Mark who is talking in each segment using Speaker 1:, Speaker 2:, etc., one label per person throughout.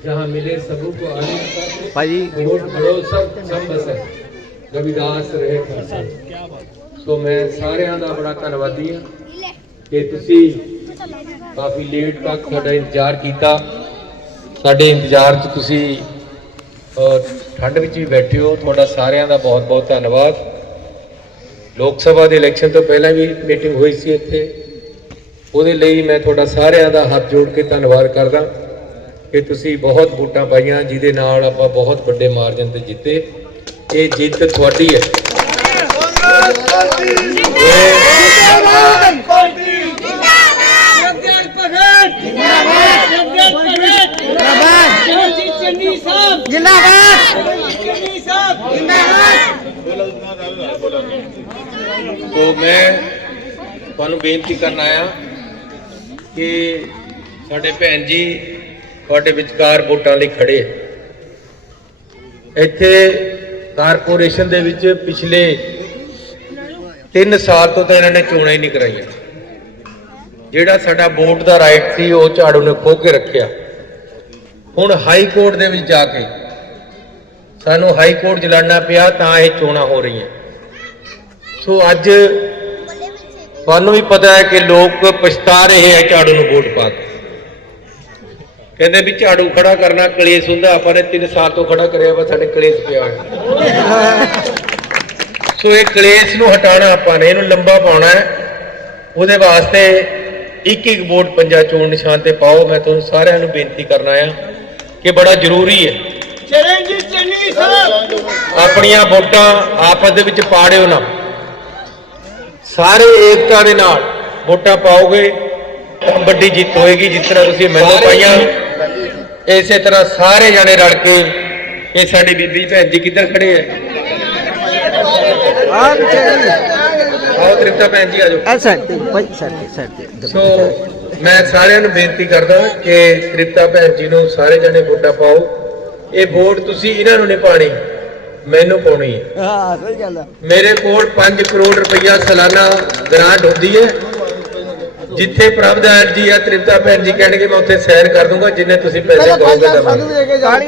Speaker 1: जहाँ मिले सबों को आने
Speaker 2: ਭਾਜੀ
Speaker 1: वोट करो सब सब बस है ਰਵਿਦਾਸ ਰਹੇ ਖਰਸਾ ਸੋ ਮੈਂ ਸਾਰਿਆਂ ਦਾ ਬੜਾ ਧੰਨਵਾਦੀ ਹਾਂ ਕਿ ਤੁਸੀਂ ਕਾਫੀ ਲੇਟ ਤੱਕ ਸਾਡਾ ਇੰਤਜ਼ਾਰ ਕੀਤਾ ਸਾਡੇ ਇੰਤਜ਼ਾਰ 'ਚ ਤੁਸੀਂ ਅਹ, ਠੰਡ ਵਿੱਚ ਵੀ ਬੈਠੇ ਹੋ ਤੁਹਾਡਾ ਸਾਰਿਆਂ ਦਾ ਬਹੁਤ ਬਹੁਤ ਧੰਨਵਾਦ ਲੋਕ ਸਭਾ ਦੇ ਇਲੈਕਸ਼ਨ ਤੋਂ ਪਹਿਲਾਂ ਵੀ ਮੀਟਿੰਗ ਹੋਈ ਸੀ ਇੱਥੇ ਉਹਦੇ ਲਈ ਮੈਂ ਤੁਹਾਡਾ ਸਾਰਿਆਂ ਦਾ ਹੱਥ ਜੋੜ ਕੇ ਧੰਨਵਾਦ ਕਰਦਾ ਕਿ ਤੁਸੀਂ ਬਹੁਤ ਵੋਟਾਂ ਪਾਈਆਂ, ਜਿਹਦੇ ਨਾਲ ਆਪਾਂ ਬਹੁਤ ਵੱਡੇ ਮਾਰਜਨ ਤੇ ਜਿੱਤੇ। ਇਹ ਜਿੱਤ ਤੁਹਾਡੀ ਹੈ। ਤੋ ਮੈਂ ਤੁਹਾਨੂੰ ਬੇਨਤੀ ਕਰਨ ਆਇਆ ਕਿ ਸਾਡੇ ਭੈਣ ਜੀ ਤੁਹਾਡੇ ਵਿਚਕਾਰ ਵੋਟਾਂ ਲਈ ਖੜੇ ਹੈ। ਇੱਥੇ ਕਾਰਪੋਰੇਸ਼ਨ ਦੇ ਵਿੱਚ ਪਿਛਲੇ 3 ਸਾਲ ਤੋਂ ਤਾਂ ਇਹਨਾਂ ਨੇ ਚੋਣਾਂ ਹੀ ਨਹੀਂ ਕਰਾਈਆਂ। ਜਿਹੜਾ ਸਾਡਾ ਵੋਟ ਦਾ ਰਾਈਟ ਸੀ, ਉਹ ਝਾੜੂ ਨੇ ਖੋਹ ਕੇ ਰੱਖਿਆ। ਹੁਣ ਹਾਈ ਕੋਰਟ ਦੇ ਵਿੱਚ ਜਾ ਕੇ ਸਾਨੂੰ ਹਾਈ ਕੋਰਟ 'ਚ ਪਿਆ ਤਾਂ ਇਹ ਚੋਣਾਂ ਹੋ ਰਹੀਆਂ। ਸੋ ਅੱਜ ਤੁਹਾਨੂੰ ਵੀ ਪਤਾ ਹੈ ਕਿ ਲੋਕ ਪਛਤਾ ਰਹੇ ਹੈ ਝਾੜੂ ਨੂੰ ਵੋਟ ਪਾ ਕੇ। ਕਹਿੰਦੇ ਵੀ ਝਾੜੂ ਖੜਾ ਕਰਨਾ ਕਲੇਸ਼ ਹੁੰਦਾ ਆਪਾਂ ਨੇ 3 ਸਾਲ ਤੋਂ ਖੜਾ ਕਰਿਆ ਵਾ ਸਾਡੇ ਕਲੇਸ਼ ਪਿਆ ਹੈ ਸੋ ਇਹ ਕਲੇਸ਼ ਨੂੰ ਹਟਾਉਣਾ ਆਪਾਂ ਨੇ ਇਹਨੂੰ ਲੰਬਾ ਪਾਉਣਾ ਹੈ। ਉਹਦੇ ਵਾਸਤੇ ਇੱਕ ਇੱਕ ਵੋਟ ਪੰਜਾ ਚੋਣ ਨਿਸ਼ਾਨ ਤੇ ਪਾਓ ਮੈਂ ਤੁਹਾਨੂੰ ਸਾਰਿਆਂ ਨੂੰ ਬੇਨਤੀ ਕਰਨਾ ਆ ਕਿ ਬੜਾ ਜ਼ਰੂਰੀ ਹੈ।
Speaker 3: ਚਰਨਜੀਤ ਚੰਨੀ ਸਾਹਿਬ!
Speaker 1: ਆਪਣੀਆਂ ਵੋਟਾਂ ਆਪਸ ਦੇ ਵਿੱਚ ਪਾੜਿਓ ਨਾ। ਸਾਰੇ ਏਕਤਾ ਦੇ ਨਾਲ ਵੋਟਾਂ ਪਾਓਗੇ ਵੱਡੀ ਜਿੱਤ ਹੋਏਗੀ ਜਿਸ ਤਰ੍ਹਾਂ ਤੁਸੀਂ ਮੈਨੂੰ ਪਾਈਆਂ। ਇਸੇ ਤਰ੍ਹਾਂ ਸਾਰੇ ਜਾਣੇ ਰਲ ਕੇ ਇਹ ਸਾਡੀ ਬੀਬੀ ਭੈਣ ਜੀ ਕਿੱਧਰ ਖੜੇ ਐ
Speaker 2: ਆ ਜੀ।
Speaker 1: ਆਓ ਤ੍ਰਿਪਤਾ ਭੈਣ ਜੀ ਆਜੋ
Speaker 2: ਆ ਤੇ ਭਾਈ ਸਾਈਡ ਤੇ
Speaker 1: ਸੋ ਮੈਂ ਸਾਰਿਆਂ ਨੂੰ ਬੇਨਤੀ ਕਰਦਾ ਕਿ ਤ੍ਰਿਪਤਾ ਭੈਣ ਜੀ ਨੂੰ ਸਾਰੇ ਜਣੇ ਵੋਟਾਂ ਪਾਓ। ਇਹ ਵੋਟ ਤੁਸੀਂ ਇਹਨਾਂ ਨੂੰ ਨਹੀਂ ਪਾਣੀ ਮੈਨੂੰ ਪਾਉਣੀ ਹੈ।
Speaker 2: ਹਾਂ ਸਹੀ ਗੱਲ ਆ।
Speaker 1: ਮੇਰੇ ਕੋਲ 5 ਕਰੋੜ ਰੁਪਈਆ ਸਾਲਾਨਾ ਗ੍ਰਾਂਟ ਹੁੰਦੀ ਹੈ। ਜਿੱਥੇ ਪ੍ਰਭਦਾਨ ਜੀ ਆ ਤ੍ਰਿਪਤਾ ਭੈਣ ਜੀ ਕਹਿਣਗੇ ਮੈਂ ਉੱਥੇ ਸਾਈਨ ਕਰ ਦੂੰਗਾ ਜਿੰਨੇ ਤੁਸੀਂ ਪੈਸੇ ਕਹੋਗੇ ਦਵਾਂਗੇ।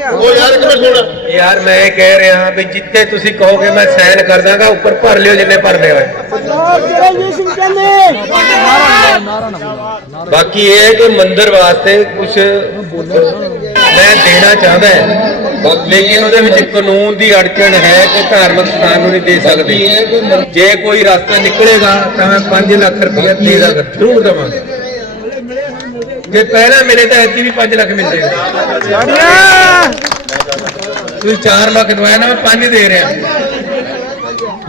Speaker 3: ਉਹ ਯਾਰ ਕਿਵੇਂ ਸੁਣ।
Speaker 1: ਯਾਰ ਮੈਂ ਇਹ ਕਹਿ ਰਿਹਾ ਵੀ ਜਿੱਥੇ ਤੁਸੀਂ ਕਹੋਗੇ ਮੈਂ ਸਾਈਨ ਕਰ ਦਾਂਗਾ ਉੱਪਰ ਭਰ ਲਿਓ ਜਿੰਨੇ ਭਰਨੇ ਹੋਏ। ਬਾਕੀ ਇਹ ਹੈ ਕਿ ਮੰਦਿਰ ਵਾਸਤੇ ਕੁਝ ਦੇਣਾ ਚਾਹੁੰਦਾ ਹੈ। ਲੇਕਿਨ ਉਹਦੇ ਵਿੱਚ ਕਾਨੂੰਨ ਦੀ ਅੜਚਣ ਹੈ ਕਿ ਧਾਰਮਿਕ ਸਥਾਨ ਨੂੰ ਨਹੀਂ ਦੇ ਸਕਦੇ। ਜੇ ਕੋਈ ਰਸਤਾ ਨਿਕਲੇਗਾ ਤਾਂ ਮੈਂ 5 ਲੱਖ ਰੁਪਏ ਦੇ ਦਾਂਗਾ। ਜ਼ਰੂਰ ਦਵਾਂਗਾ। ਜੇ ਪਹਿਲਾਂ ਮਿਲੇ ਤਾਂ ਐਤੀ ਵੀ 5 ਲੱਖ ਮਿਲ ਜਾਏਗਾ ਤੁਸੀਂ 4 ਲੱਖ ਦਵਾਇਆ ਨਾ ਮੈਂ 5 ਦੇ ਰਿਹਾ।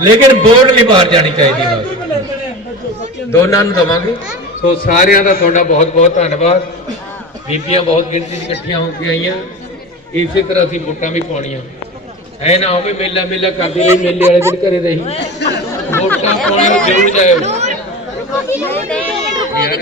Speaker 1: ਲੇਕਿਨ ਬੋਰਡ ਨਹੀਂ ਬਾਹਰ ਜਾਣੀ ਚਾਹੀਦੀ ਦੋਨਾਂ ਨੂੰ ਦਵਾਂਗੇ। ਸੋ ਸਾਰਿਆਂ ਦਾ ਤੁਹਾਡਾ ਬਹੁਤ ਬਹੁਤ ਧੰਨਵਾਦ। ਬੀਬੀਆਂ ਬਹੁਤ ਗਿਣਤੀ 'ਚ ਇਕੱਠੀਆਂ ਹੋ ਕੇ ਆਈਆਂ। ਇਸੇ ਤਰ੍ਹਾਂ ਅਸੀਂ ਵੋਟਾਂ ਵੀ ਪਾਉਣੀਆਂ। ਐ ਨਾ ਹੋਵੇ ਮੇਲਾ ਮੇਲਾ ਕਰਦੀ ਰਹੀ ਮੇਲੇ ਵਾਲੇ ਦਿਨ ਘਰੇ ਰਹੀ। ਵੋਟਾਂ ਪਾਉਣ ਨੂੰ ਜ਼ਰੂਰ ਜਾਇਓ।
Speaker 4: ਮੇਰੀ